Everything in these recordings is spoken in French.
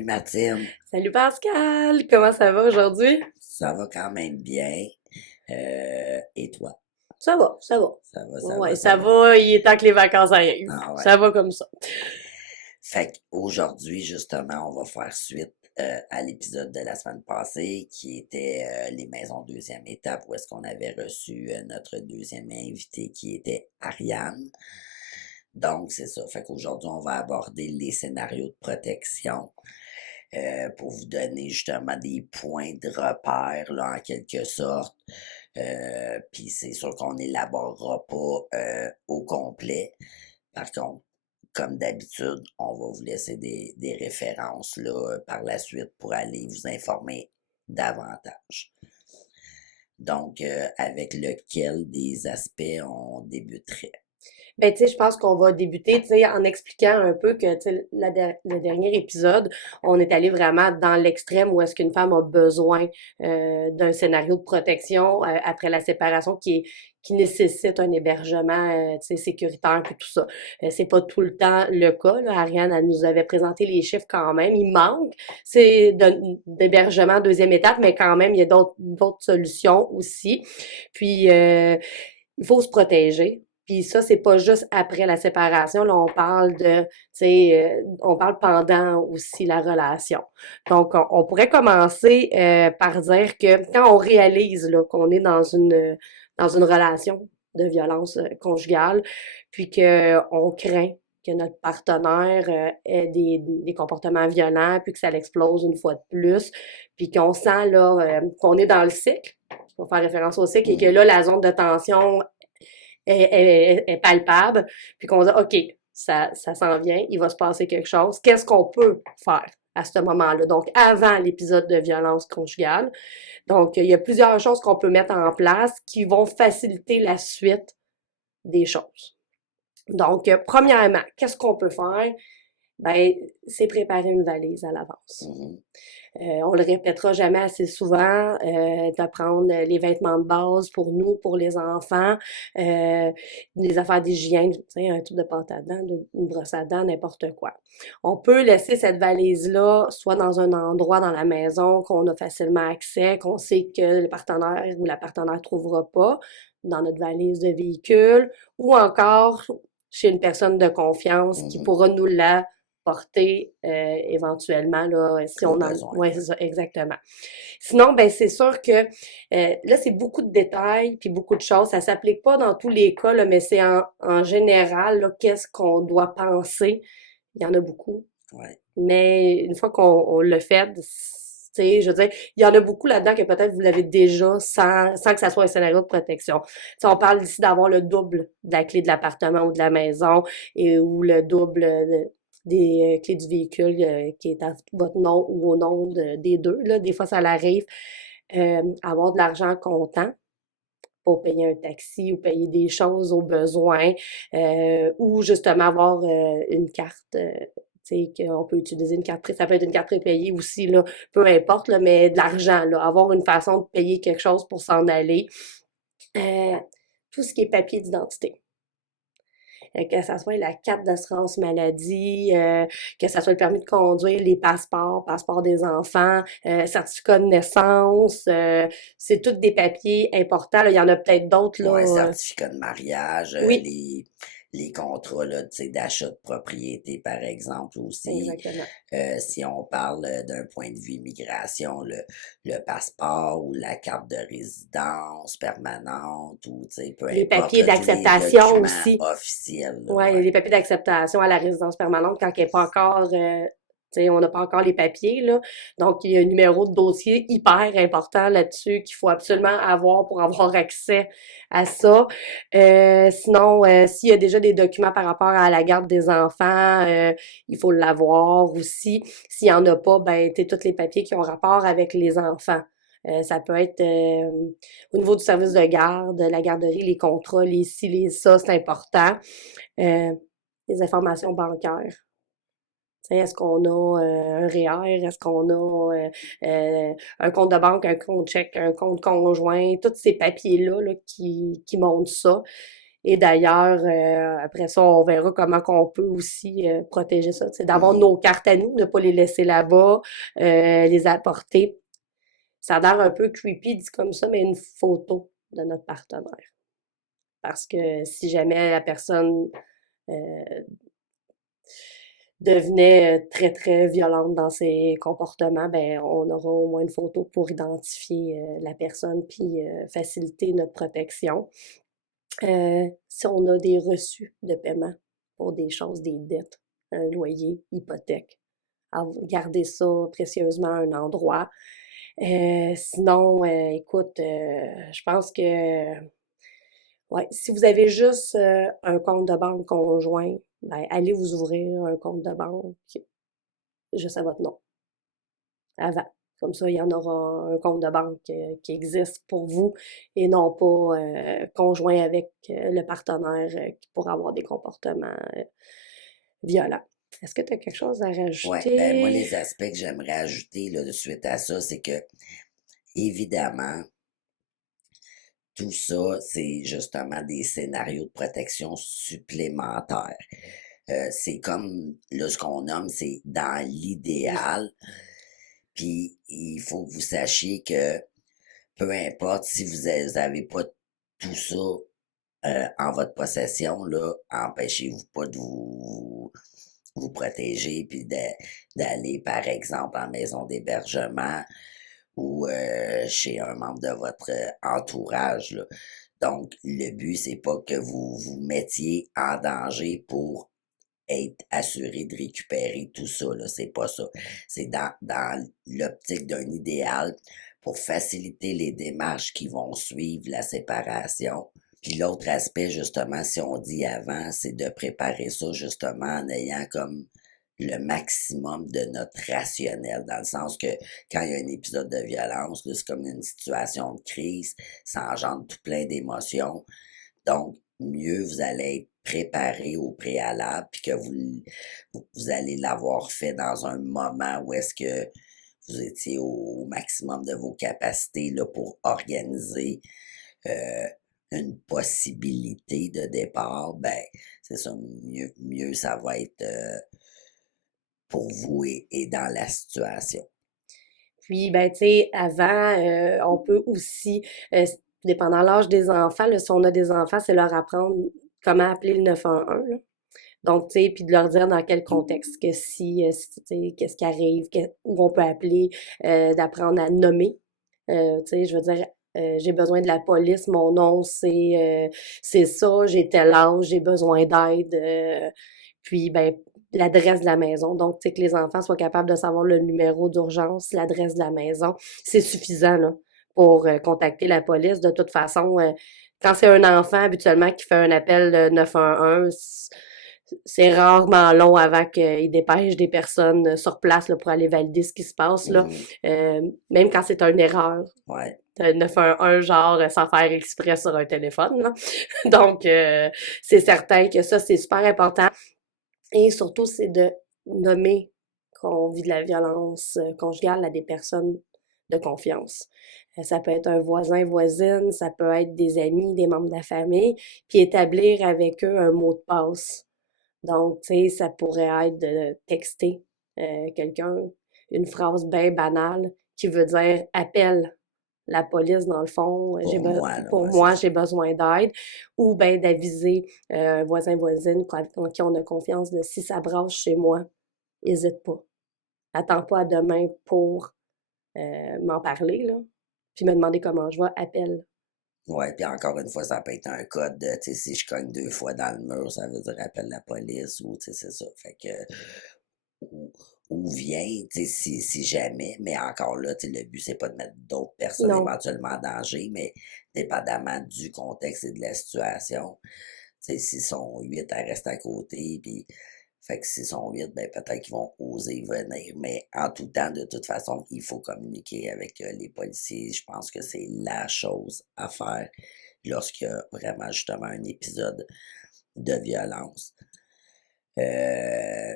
Salut Martine, Salut Pascal, comment ça va aujourd'hui? ça va quand même bien. Et toi? Ça va, ça va. Ça va, ça va, Ouais, ça ça va. va, il est temps que les vacances arrivent. Ah ouais. Ça va comme ça. Fait qu'aujourd'hui, justement, on va faire suite à l'épisode de la semaine passée qui était les maisons deuxième étape où est-ce qu'on avait reçu notre deuxième invité qui était Ariane. Donc, c'est ça. Fait qu'aujourd'hui, on va aborder les scénarios de protection pour vous donner justement des points de repère, là, en quelque sorte. Puis c'est sûr qu'on n'élaborera pas au complet. Par contre, comme d'habitude, on va vous laisser des références là, par la suite pour aller vous informer davantage. Donc, avec lequel des aspects on débuterait? Ben, tu sais, je pense qu'on va débuter, tu sais, en expliquant un peu que, tu sais, le dernier épisode, on est allé vraiment dans l'extrême où est-ce qu'une femme a besoin d'un scénario de protection après la séparation qui nécessite un hébergement, tu sais, sécuritaire et tout ça. C'est pas tout le temps le cas, là. Ariane, elle nous avait présenté les chiffres quand même. Il manque, d'hébergement deuxième étape, mais quand même, il y a d'autres solutions aussi. Puis, il faut se protéger. Puis ça, c'est pas juste après la séparation, là, on parle de, tu sais, on parle pendant aussi la relation. Donc, on pourrait commencer par dire que quand on réalise là, qu'on est dans une relation de violence conjugale, puis que on craint que notre partenaire ait des comportements violents, puis que ça l'explose une fois de plus, puis qu'on sent là qu'on est dans le cycle, on va faire référence au cycle, et que là, la zone de tension est palpable, puis qu'on dit, OK, ça s'en vient, il va se passer quelque chose. Qu'est-ce qu'on peut faire à ce moment-là? Donc, avant l'épisode de violence conjugale. Donc, il y a plusieurs choses qu'on peut mettre en place qui vont faciliter la suite des choses. Donc, premièrement, qu'est-ce qu'on peut faire? Ben, c'est préparer une valise à l'avance. Mhm. On le répétera jamais assez souvent, de prendre les vêtements de base pour nous, pour les enfants, des affaires d'hygiène, tu sais, un tube de pâte à dents, une brosse à dents, n'importe quoi. On peut laisser cette valise-là soit dans un endroit dans la maison qu'on a facilement accès, qu'on sait que le partenaire ou la partenaire trouvera pas, dans notre valise de véhicule, ou encore chez une personne de confiance qui Mhm. pourra nous la porter éventuellement là si Au on en besoin, ouais c'est ouais. ça exactement. Sinon ben c'est sûr que là c'est beaucoup de détails puis beaucoup de choses, ça s'applique pas dans tous les cas là, mais c'est en général là qu'est-ce qu'on doit penser. Il y en a beaucoup, Ouais. mais une fois qu'on le fait, tu sais, je veux dire, il y en a beaucoup là-dedans que peut-être vous l'avez déjà sans que ça soit un scénario de protection. Tu sais, on parle ici d'avoir le double de la clé de l'appartement ou de la maison ou le double des clés du véhicule qui est à votre nom ou au nom des deux. Là. Des fois, ça l'arrive. Avoir de l'argent comptant pour payer un taxi ou payer des choses au besoin ou justement avoir une carte tu sais, qu'on peut utiliser une carte, ça peut être une carte prépayée aussi, là, peu importe, là, mais de l'argent, là, avoir une façon de payer quelque chose pour s'en aller. Euh, tout ce qui est papier d'identité. Que ça soit la carte d'assurance maladie, que ça soit le permis de conduire, les passeports, passeports des enfants, certificat de naissance, c'est tous des papiers importants. Là. Il y en a peut-être d'autres Ouais, là. certificat de mariage, Oui, les contrats là, tu sais, d'achat de propriété, par exemple, aussi. exactement. Si on parle d'un point de vue immigration, le passeport ou la carte de résidence permanente, ou tu sais, peu Les importe, papiers là, tous les d'acceptation documents aussi. officiels, là, Ouais, ouais. les papiers d'acceptation à la résidence permanente quand elle n'est pas encore, tu sais, on n'a pas encore les papiers, là. Donc, il y a un numéro de dossier hyper important là-dessus qu'il faut absolument avoir pour avoir accès à ça. Sinon, s'il y a déjà des documents par rapport à la garde des enfants, il faut l'avoir aussi. S'il y en a pas, ben, tu sais, tous les papiers qui ont rapport avec les enfants. Ça peut être au niveau du service de garde, la garderie, les contrats, les ci, les ça, c'est important. Euh, les informations bancaires. Tu sais, est-ce qu'on a un REER? Est-ce qu'on a un compte de banque, un compte chèque, un compte conjoint? Tous ces papiers-là là, qui montrent ça. Et d'ailleurs, après ça, on verra comment qu'on peut aussi protéger ça. C'est d'avoir Mhm. nos cartes à nous, ne pas les laisser là-bas, les apporter. Ça a l'air un peu creepy dit comme ça, mais une photo de notre partenaire. Parce que si jamais la personne euh, devenait très, très violente dans ses comportements, ben on aura au moins une photo pour identifier la personne puis faciliter notre protection. Si on a des reçus de paiement pour des choses, des dettes, un loyer, hypothèque, garder ça précieusement à un endroit. Sinon, écoute, je pense que ouais, si vous avez juste un compte de banque conjoint, ben allez vous ouvrir un compte de banque juste à votre nom avant. Comme ça, il y en aura un compte de banque qui existe pour vous et non pas conjoint avec le partenaire qui pourra avoir des comportements violents. Est-ce que tu as quelque chose à Ouais, ben moi, rajouter? les aspects que j'aimerais ajouter là, de suite à ça, c'est que, évidemment, tout ça, c'est justement des scénarios de protection supplémentaires. C'est comme, là, ce qu'on nomme, c'est dans Oui. l'idéal. Puis, il faut que vous sachiez que peu importe si vous avez pas tout ça en votre possession, là, empêchez-vous pas de vous protéger, puis d'aller, par exemple, en maison d'hébergement ou chez un membre de votre entourage, là. Donc, le but, c'est pas que vous vous mettiez en danger pour être assuré de récupérer tout ça, là. C'est pas ça. C'est dans l'optique d'un idéal pour faciliter les démarches qui vont suivre la séparation. Puis l'autre aspect, justement, si on dit avant, c'est de préparer ça justement en ayant comme le maximum de notre rationnel, dans le sens que quand il y a un épisode de violence, là, c'est comme une situation de crise, ça engendre tout plein d'émotions. Donc, mieux vous allez être préparé au préalable, puis que vous allez l'avoir fait dans un moment où est-ce que vous étiez au maximum de vos capacités là, pour organiser euh, une possibilité de départ, ben, c'est ça, mieux ça va être pour vous et dans la situation. Puis, ben, tu sais, avant, on peut aussi, dépendant de l'âge des enfants, là, si on a des enfants, c'est leur apprendre comment appeler le 911, là. Donc, tu sais, puis de leur dire dans quel contexte, que tu sais, qu'est-ce qui arrive, où on peut appeler, d'apprendre à nommer. Tu sais, je veux dire, j'ai besoin de la police, mon nom, c'est ça, j'ai tel âge, j'ai besoin d'aide. Puis, ben, l'adresse de la maison. Donc, tu sais, que les enfants soient capables de savoir le numéro d'urgence, l'adresse de la maison. C'est suffisant, là, pour contacter la police. De toute façon, quand c'est un enfant, habituellement, qui fait un appel 911, c'est rarement long avant qu'ils dépêchent des personnes sur place là, pour aller valider ce qui se passe, là. Mhm. Même quand c'est une erreur. Ouais, T'as 911 genre sans faire exprès sur un téléphone, là. Donc, c'est certain que ça, c'est super important. Et surtout, c'est de nommer qu'on vit de la violence conjugale à des personnes de confiance. Ça peut être un voisin, voisine, ça peut être des amis, des membres de la famille, puis établir avec eux un mot de passe. Donc, tu sais, ça pourrait être de texter quelqu'un une phrase bien banale qui veut dire appelle la police dans le fond, pour moi, là, pour ouais, c'est moi ça. j'ai besoin d'aide, ou ben d'aviser un voisin voisine en qui on a confiance de si ça brasse chez moi, hésite pas, attends pas à demain pour m'en parler là, puis me demander comment je vais, appelle. Ouais, puis encore une fois, ça peut être un code de, tu sais, si je cogne 2 fois dans le mur, ça veut dire appelle la police ou, tu sais, c'est ça. Fait que, ou, ou viens, tu sais, si jamais, mais encore là, tu sais, le but, c'est pas de mettre d'autres personnes Non, éventuellement en danger, mais dépendamment du contexte et de la situation, tu sais, s'ils sont 8 à rester à côté, puis fait que s'ils sont 8, ben peut-être qu'ils vont oser venir, mais en tout temps, de toute façon, il faut communiquer avec les policiers. Je pense que c'est la chose à faire lorsqu'il y a vraiment justement un épisode de violence. Euh,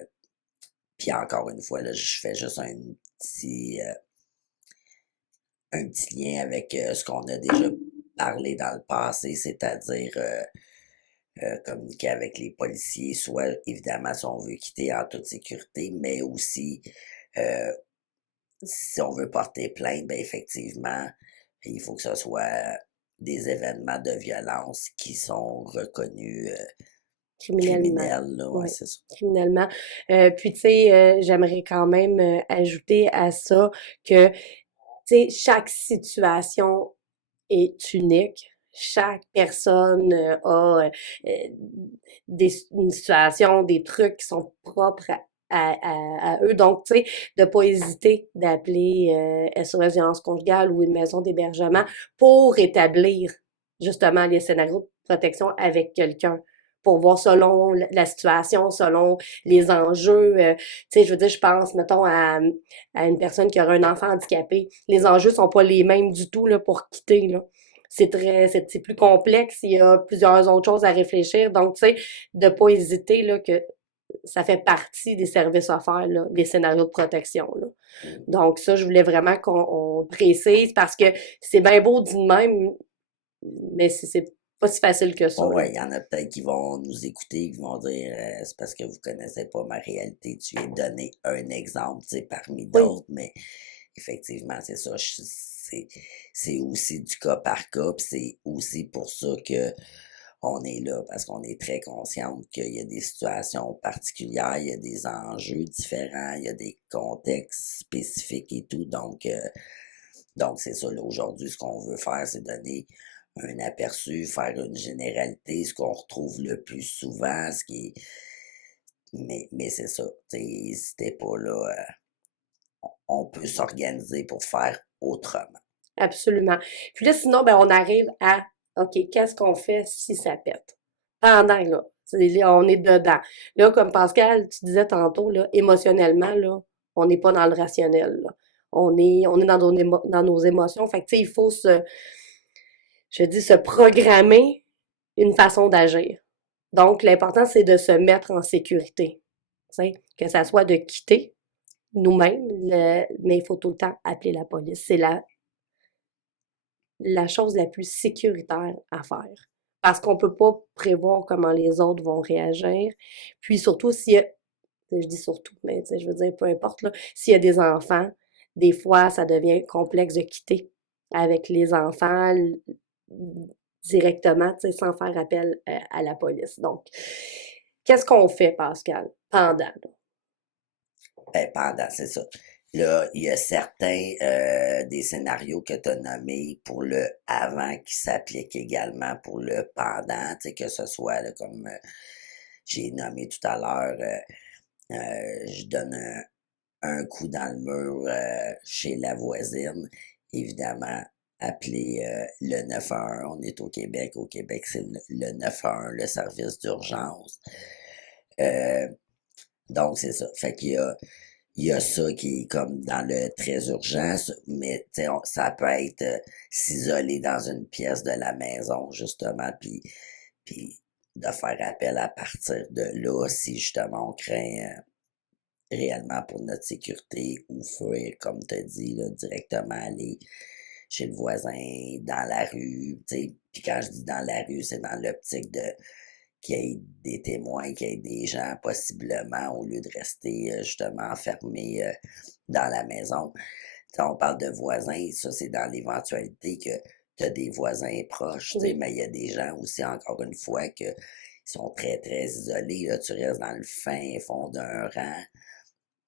Puis encore une fois, là, je fais juste un petit lien avec ce qu'on a déjà parlé dans le passé, c'est-à-dire communiquer avec les policiers, soit évidemment si on veut quitter en toute sécurité, mais aussi euh, si on veut porter plainte, ben effectivement, il faut que ce soit des événements de violence qui sont reconnus Criminellement. criminels, là, ouais, Oui, c'est ça. criminellement. Puis, tu sais, j'aimerais quand même ajouter à ça que, tu sais, chaque situation est unique. Chaque personne a une situation, des trucs qui sont propres à eux. Donc, tu sais, de pas hésiter d'appeler SOS Violence conjugale ou une maison d'hébergement pour établir justement les scénarios de protection avec quelqu'un pour voir selon la situation, selon les enjeux. Tu sais, je veux dire, je pense, mettons, à une personne qui aurait un enfant handicapé. Les enjeux sont pas les mêmes du tout là, pour quitter. Là. C'est plus complexe, il y a plusieurs autres choses à réfléchir. Donc, tu sais, de pas hésiter là, que ça fait partie des services offerts, là, des scénarios de protection. Là. Mm. Donc, ça, je voulais vraiment qu'on précise parce que c'est bien beau dit de même, mais c'est pas si facile que ça. Bon, Là. ouais, il y en a peut-être qui vont nous écouter, qui vont dire c'est parce que vous connaissez pas ma réalité, tu viens de donner un exemple, tu sais, parmi Oui, d'autres, mais effectivement, c'est ça. C'est aussi du cas par cas, puis c'est aussi pour ça que on est là, parce qu'on est très consciente qu'il y a des situations particulières, il y a des enjeux différents, il y a des contextes spécifiques et tout. Donc c'est ça, là, aujourd'hui, ce qu'on veut faire, c'est donner un aperçu, faire une généralité, ce qu'on retrouve le plus souvent, ce qui est. Mais c'est ça, tu sais, n'hésitez pas là, on peut s'organiser pour faire autrement. absolument. Puis là, sinon, ben, on arrive à, OK, qu'est-ce qu'on fait si ça pète? Pendant, là. Là, on est dedans. Là, comme Pascal, tu disais tantôt, là, émotionnellement, là, on n'est pas dans le rationnel, là. On est dans nos émotions. Fait que, tu sais, il faut je dis, se programmer une façon d'agir. Donc, l'important, c'est de se mettre en sécurité. Tu sais, que ça soit de quitter nous-mêmes, mais il faut tout le temps appeler la police. C'est la chose la plus sécuritaire à faire. Parce qu'on peut pas prévoir comment les autres vont réagir. Puis surtout s'il y a, je dis surtout, mais je veux dire, peu importe, là, s'il y a des enfants, des fois, ça devient complexe de quitter avec les enfants directement, sans faire appel à la police. Donc, qu'est-ce qu'on fait, Pascal, pendant? Ben, pendant, c'est ça. Là, il y a certains des scénarios que tu as nommés pour le avant qui s'appliquent également pour le pendant, tu sais, que ce soit là, comme j'ai nommé tout à l'heure, je donne un coup dans le mur chez la voisine. Évidemment, appeler le 911. On est au Québec. Au Québec, c'est le 911, le service d'urgence. Euh, donc, c'est ça. Fait qu'il y a il y a ça qui est comme dans le très urgent, mais ça peut être s'isoler dans une pièce de la maison, justement, puis de faire appel à partir de là si justement on craint réellement pour notre sécurité ou fuir, comme tu as dit, là, directement aller chez le voisin, dans la rue, tu sais. Puis quand je dis dans la rue, c'est dans l'optique de qu'il y ait des témoins, qu'il y ait des gens possiblement, au lieu de rester justement enfermés dans la maison. T'sais, on parle de voisins, ça c'est dans l'éventualité que tu as des voisins proches, Oui. mais il y a des gens aussi, encore une fois, qui sont très, très isolés. Là, tu restes dans le fin fond d'un rang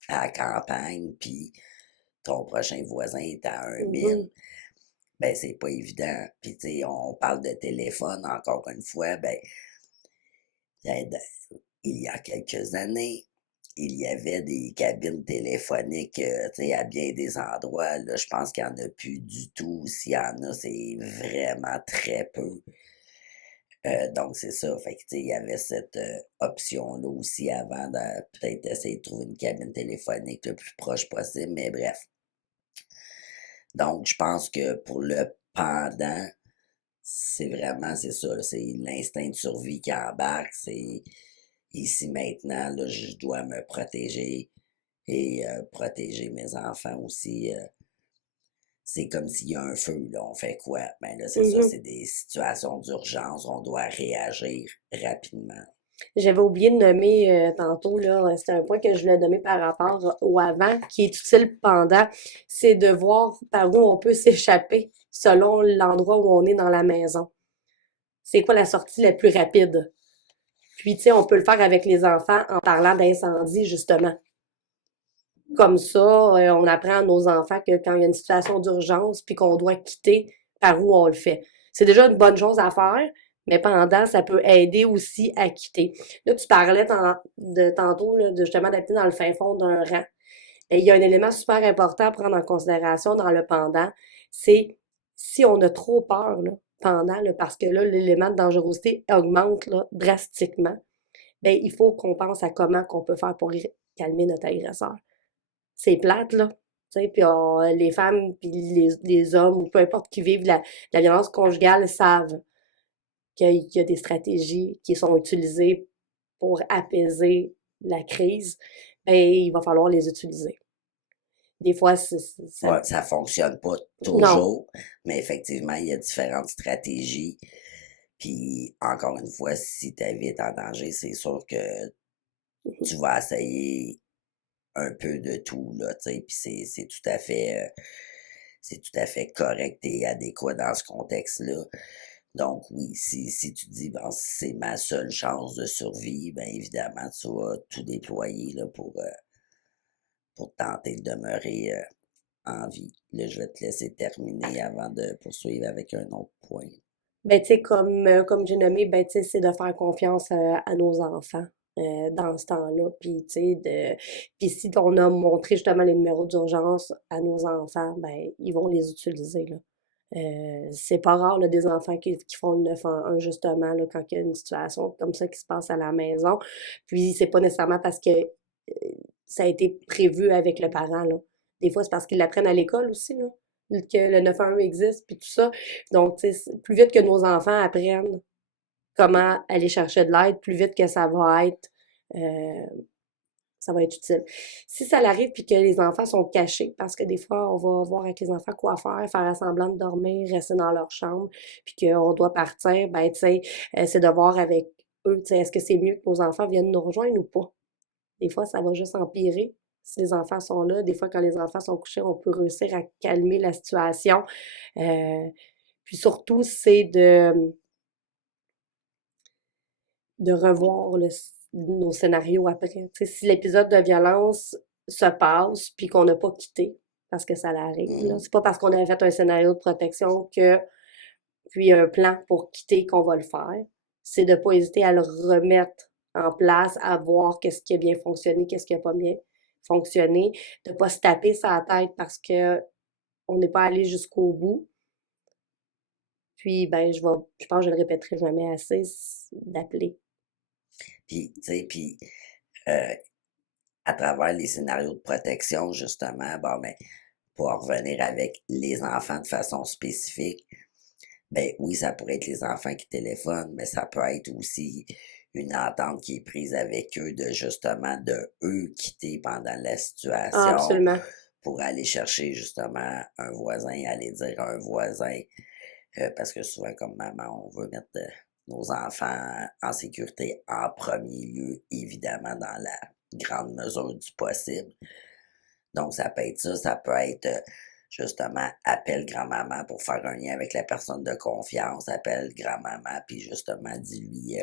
à la campagne, puis ton prochain voisin est à un mille. Mhm. Ben, c'est pas évident. Puis, tu sais, on parle de téléphone, encore une fois, ben, il y a quelques années, il y avait des cabines téléphoniques, tu sais, à bien des endroits. Là, je pense qu'il n'y en a plus du tout. S'il y en a, c'est vraiment très peu. Donc, c'est ça. Fait que, tu sais, il y avait cette option-là aussi avant de peut-être essayer de trouver une cabine téléphonique le plus proche possible. Mais bref. Donc, je pense que pour le pendant, c'est vraiment, c'est ça, là, c'est l'instinct de survie qui embarque. C'est ici maintenant, là, je dois me protéger et protéger mes enfants aussi c'est comme s'il y a un feu, là, on fait quoi? Ben là, c'est ça, Mhm. c'est des situations d'urgence, on doit réagir rapidement. J'avais oublié de nommer tantôt, là, c'était un point que je voulais nommer par rapport au avant, qui est utile pendant, c'est de voir par où on peut s'échapper selon l'endroit où on est dans la maison. C'est quoi la sortie la plus rapide? Puis, tu sais, on peut le faire avec les enfants en parlant d'incendie, justement. Comme ça, on apprend à nos enfants que quand il y a une situation d'urgence puis qu'on doit quitter, par où on le fait. C'est déjà une bonne chose à faire, mais pendant, ça peut aider aussi à quitter. Là, tu parlais de tantôt, là, de justement d'être dans le fin fond d'un rang. Et il y a un élément super important à prendre en considération dans le pendant, c'est si on a trop peur là, pendant, là, parce que là, l'élément de dangerosité augmente là, drastiquement, ben, il faut qu'on pense à comment qu'on peut faire pour calmer notre agresseur. C'est plate, là. Tu sais, puis les femmes, puis les hommes, ou peu importe qui vivent la violence conjugale, savent qu'il y a des stratégies qui sont utilisées pour apaiser la crise. Ben, il va falloir les utiliser. Des fois, ça... Ouais, ça fonctionne pas Non. toujours, mais effectivement, il y a différentes stratégies. Puis, encore une fois, si ta vie est en danger, c'est sûr que tu vas essayer un peu de tout, là, tu sais, puis c'est tout à fait correct et adéquat dans ce contexte-là. Donc oui, si tu dis, bon, c'est ma seule chance de survie, bien évidemment, tu vas tout déployer là, pour tenter de demeurer en vie. Là, je vais te laisser terminer avant de poursuivre avec un autre point. Ben, tu sais, comme j'ai nommé, ben, tu sais, c'est de faire confiance à nos enfants dans ce temps-là. Puis, tu sais, puis si on a montré justement les numéros d'urgence à nos enfants, ben, ils vont les utiliser, là. C'est pas rare, là, des enfants qui font le 911, justement, là, quand il y a une situation comme ça qui se passe à la maison. Puis, c'est pas nécessairement parce que ça a été prévu avec le parent, là. Des fois, c'est parce qu'ils l'apprennent à l'école aussi, là, que le 911 existe, puis tout ça. Donc, tu sais, plus vite que nos enfants apprennent comment aller chercher de l'aide, plus vite que euh, ça va être utile. Si ça arrive puis que les enfants sont cachés, parce que des fois, on va voir avec les enfants quoi faire semblant de dormir, rester dans leur chambre, puis qu'on doit partir, ben, tu sais, c'est de voir avec eux, tu sais, est-ce que c'est mieux que nos enfants viennent nous rejoindre ou pas? Des fois, ça va juste empirer. Si les enfants sont là, des fois, quand les enfants sont couchés, on peut réussir à calmer la situation. Euh, Puis surtout, c'est de revoir nos scénarios après. Tu sais, si l'épisode de violence se passe puis qu'on n'a pas quitté, parce que ça l'arrive, là, Mhm. c'est pas parce qu'on avait fait un scénario de protection que puis un plan pour quitter qu'on va le faire. C'est de pas hésiter à le remettre en place, à voir qu'est-ce qui a bien fonctionné, qu'est-ce qui a pas bien fonctionné, de pas se taper sa tête parce que on n'est pas allé jusqu'au bout. Puis ben je pense que je le répéterai jamais assez, d'appeler. Puis, tu sais, puis euh, à travers les scénarios de protection, justement, bon, ben, pour en revenir avec les enfants de façon spécifique, ben oui, ça pourrait être les enfants qui téléphonent, mais ça peut être aussi une entente qui est prise avec eux de justement de eux quitter pendant la Ah, situation absolument. pour aller chercher justement un voisin, aller dire à un voisin, parce que souvent comme maman, on veut mettre nos enfants en sécurité en premier lieu, évidemment dans la grande mesure du possible. Donc, ça peut être ça, ça peut être justement appelle grand-maman pour faire un lien avec la personne de confiance, appelle grand-maman, puis justement dis-lui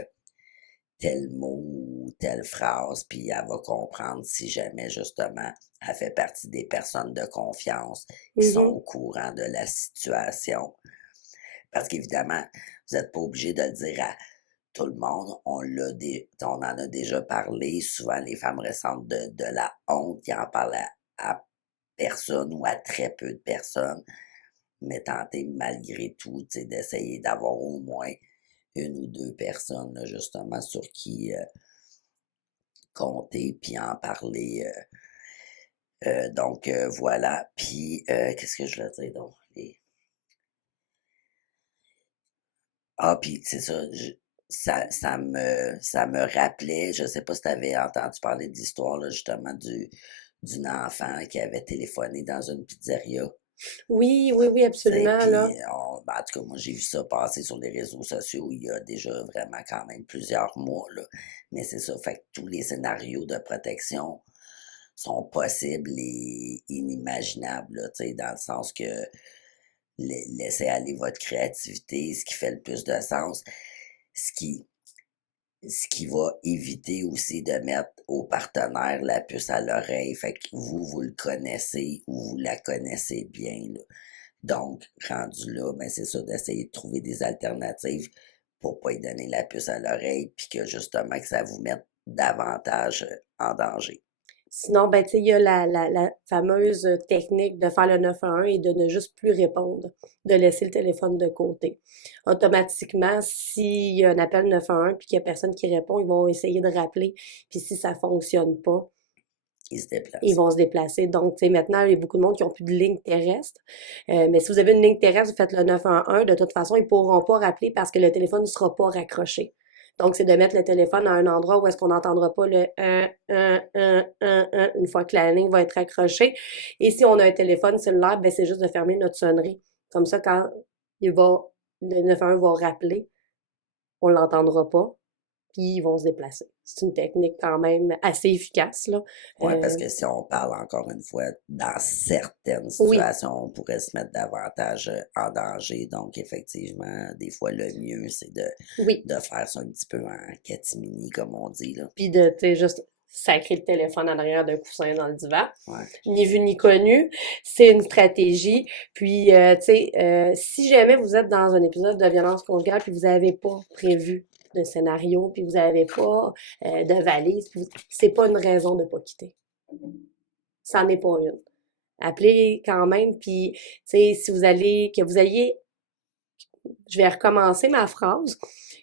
tel mot ou telle phrase, puis elle va comprendre si jamais justement elle fait partie des personnes de confiance qui sont Mhm. au courant de la situation. Parce qu'évidemment, vous n'êtes pas obligé de le dire à tout le monde. On en a déjà parlé. Souvent, les femmes ressentent de la honte qui en parlent à personne ou à très peu de personnes, mais tenter malgré tout, tu sais, d'essayer d'avoir au moins une ou deux personnes, là, justement, sur qui compter puis en parler. Donc, voilà. Puis, qu'est-ce que je voulais dire donc? Ah, puis c'est ça, ça me rappelait, je sais pas si tu avais entendu parler de l'histoire, là, justement, d'une enfant qui avait téléphoné dans une pizzeria. Oui, oui, oui, Tu sais, absolument, là. puis ben, en tout cas, moi, j'ai vu ça passer sur les réseaux sociaux il y a déjà vraiment quand même plusieurs mois, là. Mais c'est ça, fait que tous les scénarios de protection sont possibles et inimaginables, là, tu sais, dans le sens que laissez aller votre créativité, ce qui fait le plus de sens, ce qui, ce qui va éviter aussi de mettre au partenaire la puce à l'oreille. Fait que vous le connaissez ou vous la connaissez bien, là. Donc, rendu là, ben c'est ça, d'essayer de trouver des alternatives pour pas y donner la puce à l'oreille, puis que justement que ça vous mette davantage en danger. Sinon, ben, tu sais, il y a la fameuse technique de faire le 911 et de ne juste plus répondre, de laisser le téléphone de côté. Automatiquement, s'il y a un appel 911 puis qu'il y a personne qui répond, ils vont essayer de rappeler. Puis si ça fonctionne pas, Ils se ils déplacent. vont se déplacer. Donc, tu sais, maintenant, il y a beaucoup de monde qui ont plus de ligne terrestre. Mais si vous avez une ligne terrestre, vous faites le 911, de toute façon, ils pourront pas rappeler parce que le téléphone ne sera pas raccroché. Donc, c'est de mettre le téléphone à un endroit où est-ce qu'on n'entendra pas le 1 une fois que la ligne va être raccrochée. Et si on a un téléphone cellulaire, ben, c'est juste de fermer notre sonnerie. Comme ça, quand le 911 va rappeler, on l'entendra pas, puis ils vont se déplacer. C'est une technique quand même assez efficace, là. Ouais, parce que si on parle encore une fois, dans certaines Oui, situations, on pourrait se mettre davantage en danger. Donc, effectivement, des fois, le mieux, c'est oui. de faire ça un petit peu en catimini, comme on dit, là. Puis de, tu sais, juste sacrer le téléphone en arrière d'un coussin dans le divan. Ouais. Ni vu ni connu, c'est une stratégie. Puis, tu sais, si jamais vous êtes dans un épisode de violence conjugale puis vous n'avez pas prévu de scénario, puis vous n'avez pas de valise, c'est pas une raison de pas quitter. Ça n'est pas une. Appelez quand même, puis, tu sais, si vous allez, que vous ayez, je vais recommencer ma phrase,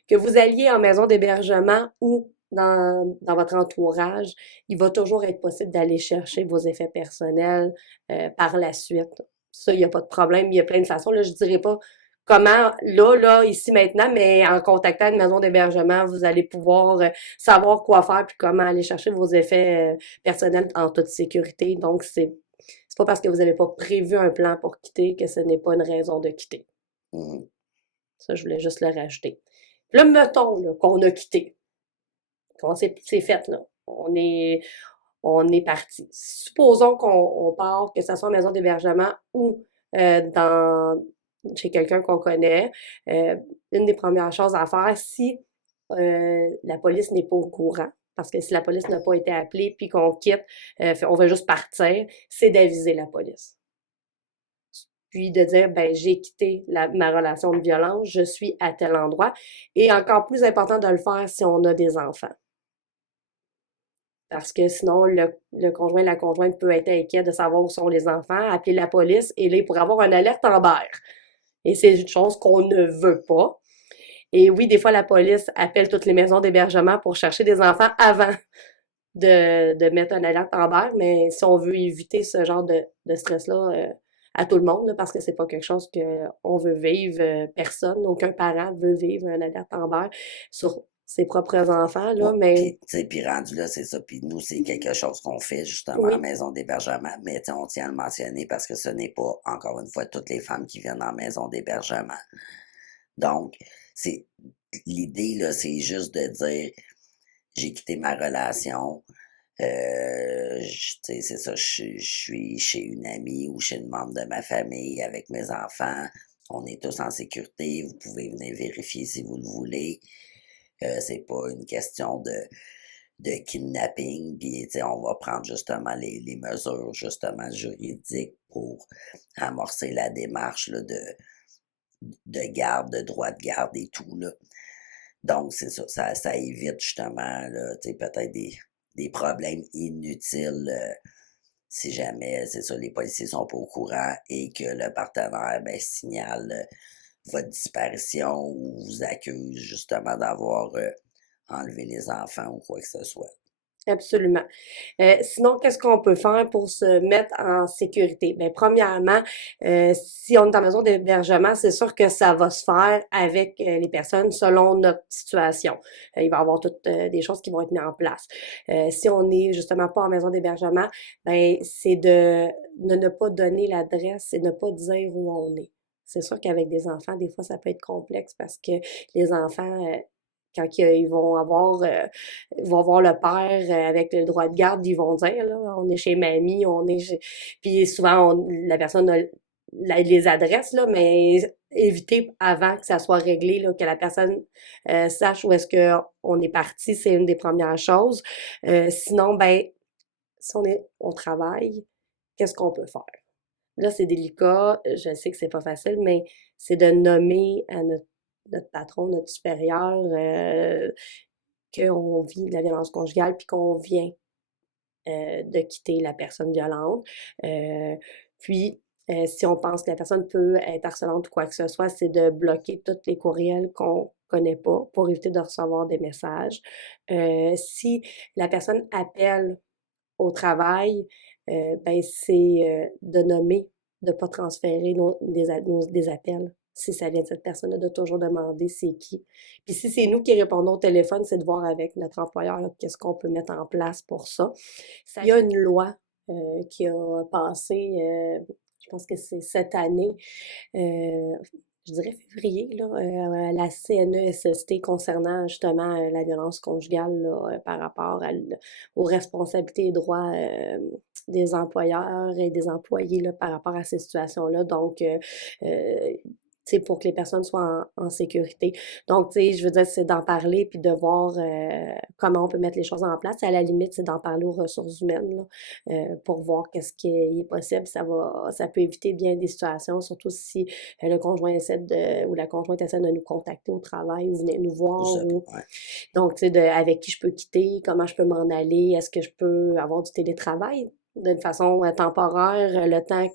que vous alliez en maison d'hébergement ou dans votre entourage, il va toujours être possible d'aller chercher vos effets personnels par la suite. Ça, il n'y a pas de problème. Il y a plein de façons. Là, je ne dirais pas comment, là, ici, maintenant, mais en contactant une maison d'hébergement, vous allez pouvoir savoir quoi faire puis comment aller chercher vos effets personnels en toute sécurité. Donc, c'est pas parce que vous n'avez pas prévu un plan pour quitter que ce n'est pas une raison de quitter. Mhm. Ça, je voulais juste le rajouter. Puis là, mettons là, qu'on a quitté. Qu'on c'est fait, là. On est parti. Supposons qu'on part, que ce soit en maison d'hébergement ou dans chez quelqu'un qu'on connaît. Euh, une des premières choses à faire, si la police n'est pas au courant, parce que si la police n'a pas été appelée puis qu'on quitte, on va juste partir, c'est d'aviser la police. Puis de dire, ben, j'ai quitté ma relation de violence, je suis à tel endroit. Et encore plus important de le faire si on a des enfants. Parce que sinon, le conjoint, la conjointe peut être inquiet de savoir où sont les enfants, appeler la police, et là, il pourrait avoir une alerte Amber. Et c'est une chose qu'on ne veut pas. Et oui, des fois, la police appelle toutes les maisons d'hébergement pour chercher des enfants avant de mettre une alerte Amber, mais si on veut éviter ce genre de stress-là à tout le monde, là, parce que c'est pas quelque chose qu'on veut vivre, personne, aucun parent veut vivre une alerte Amber sur ses propres enfants, Ouais, là, mais puis, tu sais, puis rendu là, c'est ça. Puis nous, c'est quelque chose qu'on fait justement en oui, maison d'hébergement. Mais tu sais, on tient à le mentionner parce que ce n'est pas, encore une fois, toutes les femmes qui viennent en maison d'hébergement. Donc, c'est l'idée, là, c'est juste de dire, j'ai quitté ma relation, tu sais, c'est ça, je suis chez une amie ou chez une membre de ma famille avec mes enfants. On est tous en sécurité. Vous pouvez venir vérifier si vous le voulez. C'est pas une question de kidnapping, puis tu sais, on va prendre justement les mesures justement juridiques pour amorcer la démarche là, de garde, de droit de garde et tout, là. Donc, c'est ça, ça évite justement, là, tu sais, peut-être des problèmes inutiles si jamais, c'est ça, les policiers sont pas au courant et que le partenaire, ben, signale votre disparition ou vous accuse justement d'avoir enlevé les enfants ou quoi que ce soit. Absolument. Sinon, qu'est-ce qu'on peut faire pour se mettre en sécurité? Ben, premièrement, si on est en maison d'hébergement, c'est sûr que ça va se faire avec les personnes selon notre situation. Il va y avoir toutes des choses qui vont être mises en place. Si on n'est justement pas en maison d'hébergement, ben, c'est de ne pas donner l'adresse et ne pas dire où on est. C'est sûr qu'avec des enfants, des fois, ça peut être complexe parce que les enfants, quand ils vont voir le père avec le droit de garde, ils vont dire, là, on est chez mamie, on est chez... Puis souvent, la personne a les adresses, là, mais éviter avant que ça soit réglé, là, que la personne sache où est-ce que on est parti, c'est une des premières choses. Sinon, ben, si on est au travail, qu'est-ce qu'on peut faire? Là, c'est délicat, je sais que c'est pas facile, mais c'est de nommer à notre patron, notre supérieur, qu'on vit de la violence conjugale puis qu'on vient de quitter la personne violente. Euh, puis, si on pense que la personne peut être harcelante ou quoi que ce soit, c'est de bloquer tous les courriels qu'on connaît pas pour éviter de recevoir des messages. Si la personne appelle au travail, ben c'est de nommer, de pas transférer des appels. Si ça vient de cette personne-là, de toujours demander c'est qui. Puis si c'est nous qui répondons au téléphone, c'est de voir avec notre employeur qu'est-ce qu'on peut mettre en place pour ça. Il y a une loi qui a passé, je pense que c'est cette année, euh, je dirais février, là, à la CNESST concernant justement la violence conjugale là, par rapport aux responsabilités et droits des employeurs et des employés là, par rapport à ces situations-là. Donc, euh, tu sais, pour que les personnes soient en sécurité. Donc, tu sais, je veux dire, c'est d'en parler puis de voir comment on peut mettre les choses en place. À la limite, c'est d'en parler aux ressources humaines là, pour voir qu'est-ce qui est possible. Ça peut éviter bien des situations, surtout si le conjoint essaie ou la conjointe essaie de nous contacter au travail ou venir nous Ou voir. ça, ouais. Donc, tu sais, avec qui je peux quitter, comment je peux m'en aller, est-ce que je peux avoir du télétravail d'une façon temporaire, le temps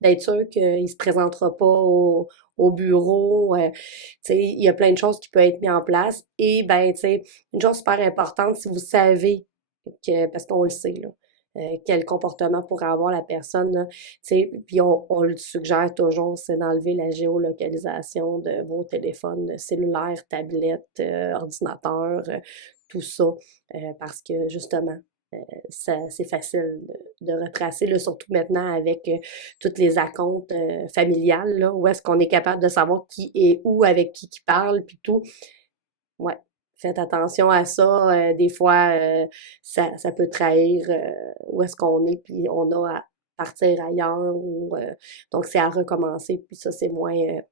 d'être sûr qu'il ne se présentera pas au bureau. Tu sais, il y a plein de choses qui peuvent être mises en place. Et, ben, tu sais, une chose super importante, si vous savez parce qu'on le sait, là, quel comportement pourrait avoir la personne, là, tu sais, puis on le suggère toujours, c'est d'enlever la géolocalisation de vos téléphones cellulaires, tablettes, ordinateurs, tout ça, parce que justement, c'est facile de retracer, là, surtout maintenant avec toutes les acomptes familiales, là, où est-ce qu'on est capable de savoir qui est où, avec qui parle, puis tout. Ouais, faites attention à ça. Des fois, ça peut trahir où est-ce qu'on est, puis on a à partir ailleurs. Donc, c'est à recommencer, puis ça, c'est moins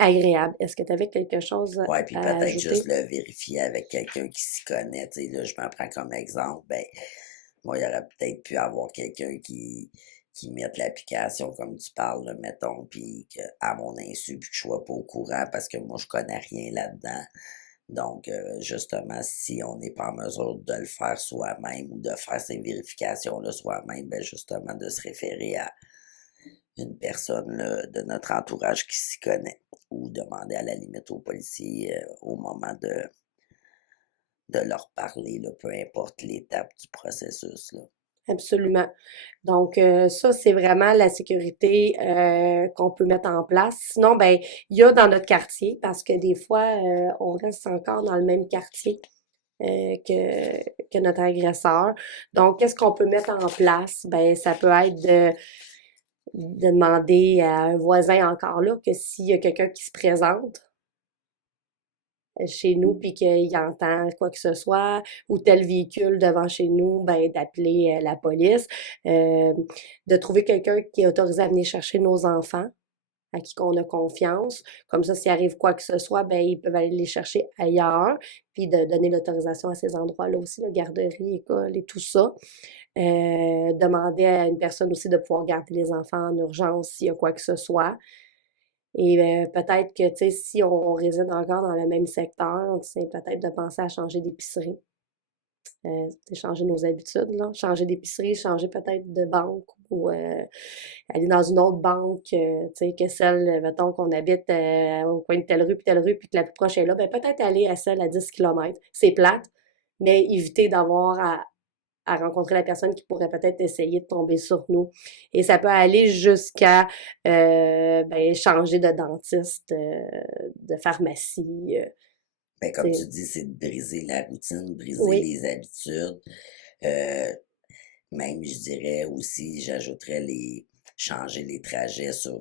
agréable. Est-ce que tu avais quelque chose Ouais, puis à peut-être juste ajouter? le vérifier avec quelqu'un qui s'y connaît. Tu sais, là, je me prends comme exemple, ben, moi, il y aurait peut-être pu avoir quelqu'un qui mette l'application comme tu parles, là, mettons, puis à mon insu, puis que je sois pas au courant parce que moi, je connais rien là-dedans. Donc, justement, si on n'est pas en mesure de le faire soi-même ou de faire ces vérifications-là soi-même, ben justement, de se référer à une personne là, de notre entourage qui s'y connaît ou demander à la limite aux policiers au moment de leur parler, là, peu importe l'étape du processus. Là. Absolument. Donc, ça, c'est vraiment la sécurité qu'on peut mettre en place. Sinon, ben, il y a dans notre quartier, parce que des fois, on reste encore dans le même quartier que notre agresseur. Donc, qu'est-ce qu'on peut mettre en place? Ben, ça peut être de demander à un voisin encore là que s'il y a quelqu'un qui se présente chez nous puis qu'il entend quoi que ce soit ou tel véhicule devant chez nous, ben d'appeler la police, euh, de trouver quelqu'un qui est autorisé à venir chercher nos enfants à qui qu'on a confiance. Comme ça, s'il arrive quoi que ce soit, ben ils peuvent aller les chercher ailleurs, puis de donner l'autorisation à ces endroits-là aussi, la garderie, école et tout ça. Demander à une personne aussi de pouvoir garder les enfants en urgence s'il y a quoi que ce soit. Et peut-être que, tu sais, si on réside encore dans le même secteur, c'est peut-être de penser à changer d'épicerie. Changer nos habitudes, là. Changer d'épicerie, changer peut-être de banque ou aller dans une autre banque, tu sais, que celle, mettons, qu'on habite au coin de telle rue, puis que la plus proche est là, ben peut-être aller à celle à 10 kilomètres. C'est plate, mais éviter d'avoir à rencontrer la personne qui pourrait peut-être essayer de tomber sur nous. Et ça peut aller jusqu'à ben, changer de dentiste, de pharmacie. Ben, Tu comme sais. tu dis, c'est de briser la routine, briser Oui. les habitudes. Euh, Même, je dirais aussi, j'ajouterais changer les trajets sur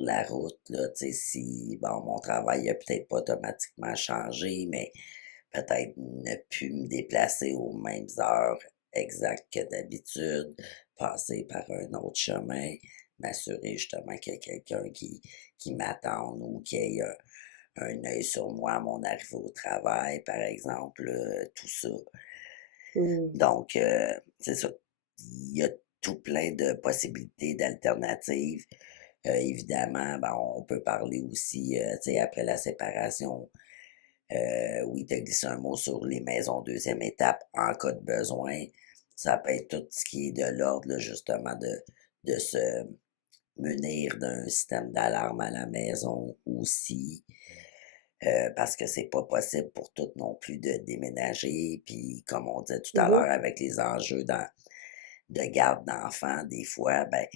la route, là, tu sais, si, bon, mon travail a peut-être pas automatiquement changé, mais peut-être ne plus me déplacer aux mêmes heures exactes que d'habitude, passer par un autre chemin, m'assurer justement qu'il y a quelqu'un qui m'attende ou qu'il y ait un œil sur moi à mon arrivée au travail, par exemple, tout ça. Mm. Donc, c'est ça. Il y a tout plein de possibilités, d'alternatives. Évidemment, ben, on peut parler aussi, tu sais, après la séparation, oui, tu as glissé un mot sur les maisons deuxième étape en cas de besoin. Ça peut être tout ce qui est de l'ordre, là, justement, de se munir d'un système d'alarme à la maison aussi. Parce que c'est pas possible pour toutes non plus de déménager. Puis, comme on disait tout à Mhm. l'heure, avec les enjeux de garde d'enfants, des fois, ben,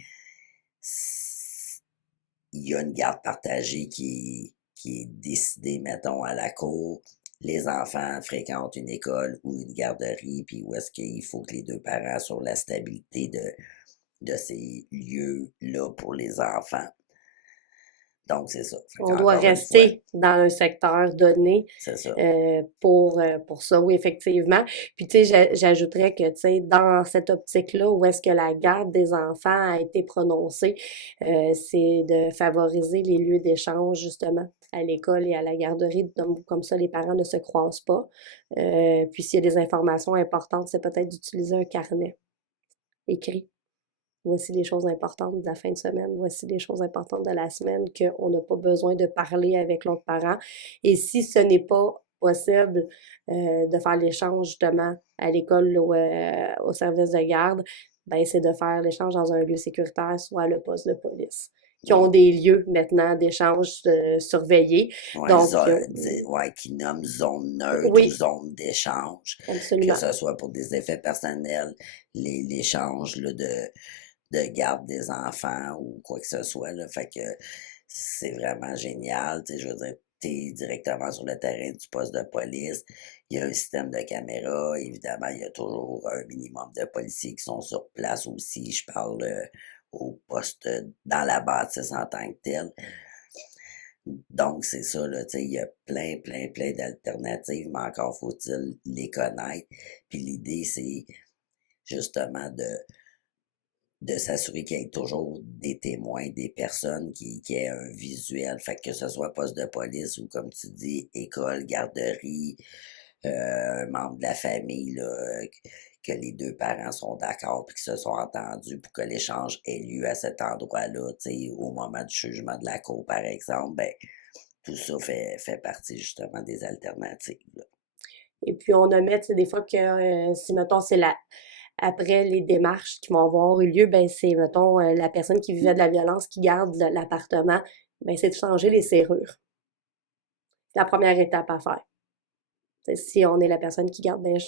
il y a une garde partagée qui est décidée, mettons, à la cour. Les enfants fréquentent une école ou une garderie, puis où est-ce qu'il faut que les deux parents assurent la stabilité de ces lieux-là pour les enfants. Donc, c'est ça. Fait On doit qu'encore une fois, rester dans un secteur donné c'est ça. pour ça, oui, effectivement. Puis, tu sais, j'ajouterais que, tu sais, dans cette optique-là, où est-ce que la garde des enfants a été prononcée, c'est de favoriser les lieux d'échange, justement, à l'école et à la garderie. Donc, comme ça, les parents ne se croisent pas. Puis, s'il y a des informations importantes, c'est peut-être d'utiliser un carnet écrit. Voici les choses importantes de la fin de semaine, voici les choses importantes de la semaine qu'on n'a pas besoin de parler avec l'autre parent. Et si ce n'est pas possible de faire l'échange justement à l'école ou au service de garde, ben c'est de faire l'échange dans un lieu sécuritaire, soit le poste de police, qui ont Mm. des lieux maintenant d'échange surveillés. Ouais, Donc, ouais, qui nomme zone neutre ou oui, zone d'échange, que absolument. ce soit pour des effets personnels, l'échange là, de garde des enfants ou quoi que ce soit. Là, fait que c'est vraiment génial. Tu sais, je veux dire, t'es directement sur le terrain du poste de police. Il y a un système de caméra. Évidemment, il y a toujours un minimum de policiers qui sont sur place aussi. Je parle au poste dans la bâtisse en tant que tel. Donc, c'est ça, là, tu sais, il y a plein d'alternatives, mais encore faut-il les connaître. Puis l'idée, c'est justement de s'assurer qu'il y ait toujours des témoins, des personnes qui aient un visuel. Fait que ce soit poste de police ou, comme tu dis, école, garderie, un membre de la famille, là, que les deux parents sont d'accord puis qu'ils se sont entendus pour que l'échange ait lieu à cet endroit-là, tu sais, au moment du jugement de la cour, par exemple, ben, tout ça fait partie justement des alternatives, là. Et puis on omet, tu sais, des fois que si, mettons, c'est la après les démarches qui vont avoir eu lieu, ben c'est, mettons, la personne qui vivait de la violence qui garde l'appartement, ben c'est de changer les serrures. C'est la première étape à faire. T'sais, si on est la personne qui garde, ben